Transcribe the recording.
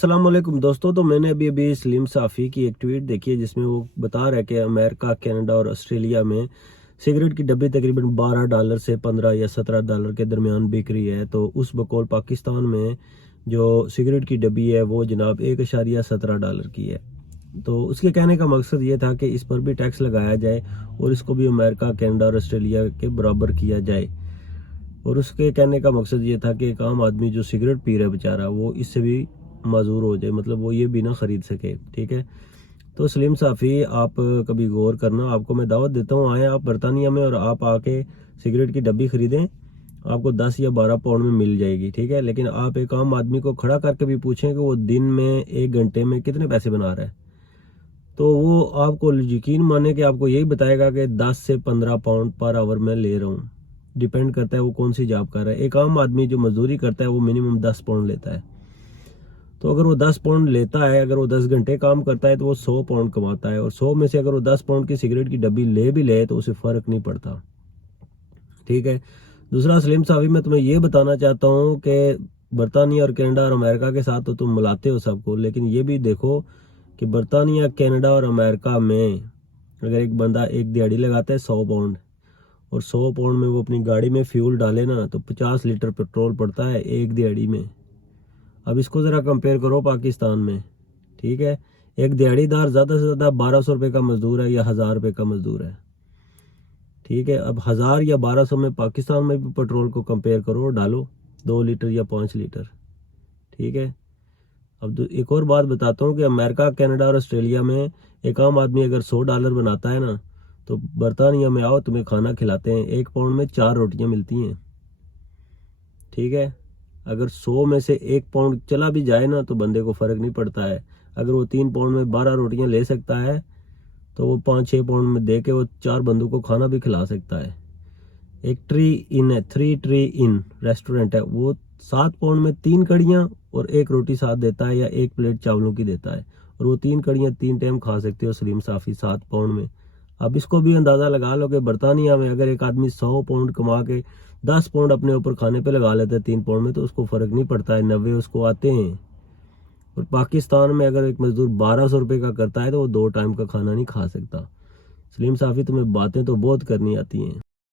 السلام علیکم دوستوں. تو میں نے ابھی سلیم صافی کی ایک ٹویٹ دیکھی ہے جس میں وہ بتا رہا ہے کہ امریکہ، کینیڈا اور آسٹریلیا میں سگریٹ کی ڈبی تقریباً $12 سے $15 یا $17 کے درمیان بک رہی ہے. تو اس بقول پاکستان میں جو سگریٹ کی ڈبی ہے وہ جناب $1.17 کی ہے. تو اس کے کہنے کا مقصد یہ تھا کہ اس پر بھی ٹیکس لگایا جائے اور اس کو بھی امریکہ، کینیڈا اور آسٹریلیا کے برابر کیا جائے. اور اس کے کہنے کا مقصد یہ تھا کہ ایک عام آدمی جو سگریٹ پی رہا ہے بیچارہ، وہ اس سے بھی معذور ہو جائے، مطلب وہ یہ بھی نہ خرید سکے. ٹھیک ہے. تو سلیم صافی آپ کبھی غور کرنا، آپ کو میں دعوت دیتا ہوں، آئیں آپ برطانیہ میں اور آپ آ کے سگریٹ کی ڈبی خریدیں. آپ کو 10 یا 12 پاؤنڈ میں مل جائے گی. ٹھیک ہے. لیکن آپ ایک عام آدمی کو کھڑا کر کے بھی پوچھیں کہ وہ دن میں 1 گھنٹے میں کتنے پیسے بنا رہا ہے، تو وہ آپ کو یقین مانے کہ آپ کو یہی بتائے گا کہ 10 سے 15 پاؤنڈ پر آور میں لے رہا ہوں. ڈیپینڈ کرتا ہے وہ کون سی جاب کر رہا ہے. ایک عام آدمی جو مزدوری کرتا ہے وہ منیمم 10 پاؤنڈ لیتا ہے. تو اگر وہ 10 پاؤنڈ لیتا ہے، اگر وہ 10 گھنٹے کام کرتا ہے تو وہ 100 پاؤنڈ کماتا ہے. اور 100 میں سے اگر وہ 10 پاؤنڈ کی سگریٹ کی ڈبی لے بھی لے تو اسے فرق نہیں پڑتا. ٹھیک ہے. دوسرا سلیم صاحب، میں تمہیں یہ بتانا چاہتا ہوں کہ برطانیہ اور کینیڈا اور امریکہ کے ساتھ تو تم ملاتے ہو سب کو، لیکن یہ بھی دیکھو کہ برطانیہ، کینیڈا اور امریکہ میں اگر ایک بندہ ایک دیہڑی لگاتا ہے 100 پاؤنڈ، اور 100 پاؤنڈ میں وہ اپنی گاڑی میں فیول ڈالے نا تو 50 لیٹر پیٹرول پڑتا ہے ایک دیہڑی میں. اب اس کو ذرا کمپیئر کرو پاکستان میں. ٹھیک ہے. ایک دیہڑی دار زیادہ سے زیادہ 1200 روپے کا مزدور ہے یا 1000 روپے کا مزدور ہے. ٹھیک ہے. اب 1000 یا 1200 میں پاکستان میں بھی پیٹرول کو کمپیئر کرو، ڈالو 2 لیٹر یا 5 لیٹر. ٹھیک ہے. اب ایک اور بات بتاتا ہوں کہ امریکہ، کینیڈا اور آسٹریلیا میں ایک عام آدمی اگر $100 بناتا ہے نا، تو برطانیہ میں آؤ تمہیں کھانا کھلاتے ہیں. 1 پاؤنڈ میں 4 روٹیاں ملتی ہیں. ٹھیک ہے. اگر 100 میں سے 1 پاؤنڈ چلا بھی جائے نا تو بندے کو فرق نہیں پڑتا ہے. اگر وہ 3 پاؤنڈ میں 12 روٹیاں لے سکتا ہے تو وہ 5-6 پاؤنڈ میں دے کے وہ 4 بندوں کو کھانا بھی کھلا سکتا ہے. ایک 3 ٹری ان ریسٹورنٹ ہے، وہ 7 پاؤنڈ میں 3 کڑیاں اور 1 روٹی ساتھ دیتا ہے یا 1 پلیٹ چاولوں کی دیتا ہے، اور وہ 3 کڑیاں 3 ٹائم کھا سکتے ہو سلیم صافی 7 پاؤنڈ میں. اب اس کو بھی اندازہ لگا لو کہ برطانیہ میں اگر ایک آدمی 100 پاؤنڈ کما کے 10 پاؤنڈ اپنے اوپر کھانے پہ لگا لیتے ہیں 3 پاؤنڈ میں، تو اس کو فرق نہیں پڑتا ہے. 90 اس کو آتے ہیں. اور پاکستان میں اگر ایک مزدور 1200 روپے کا کرتا ہے تو وہ 2 ٹائم کا کھانا نہیں کھا سکتا. سلیم صافی، تمہیں باتیں تو بہت کرنی آتی ہیں.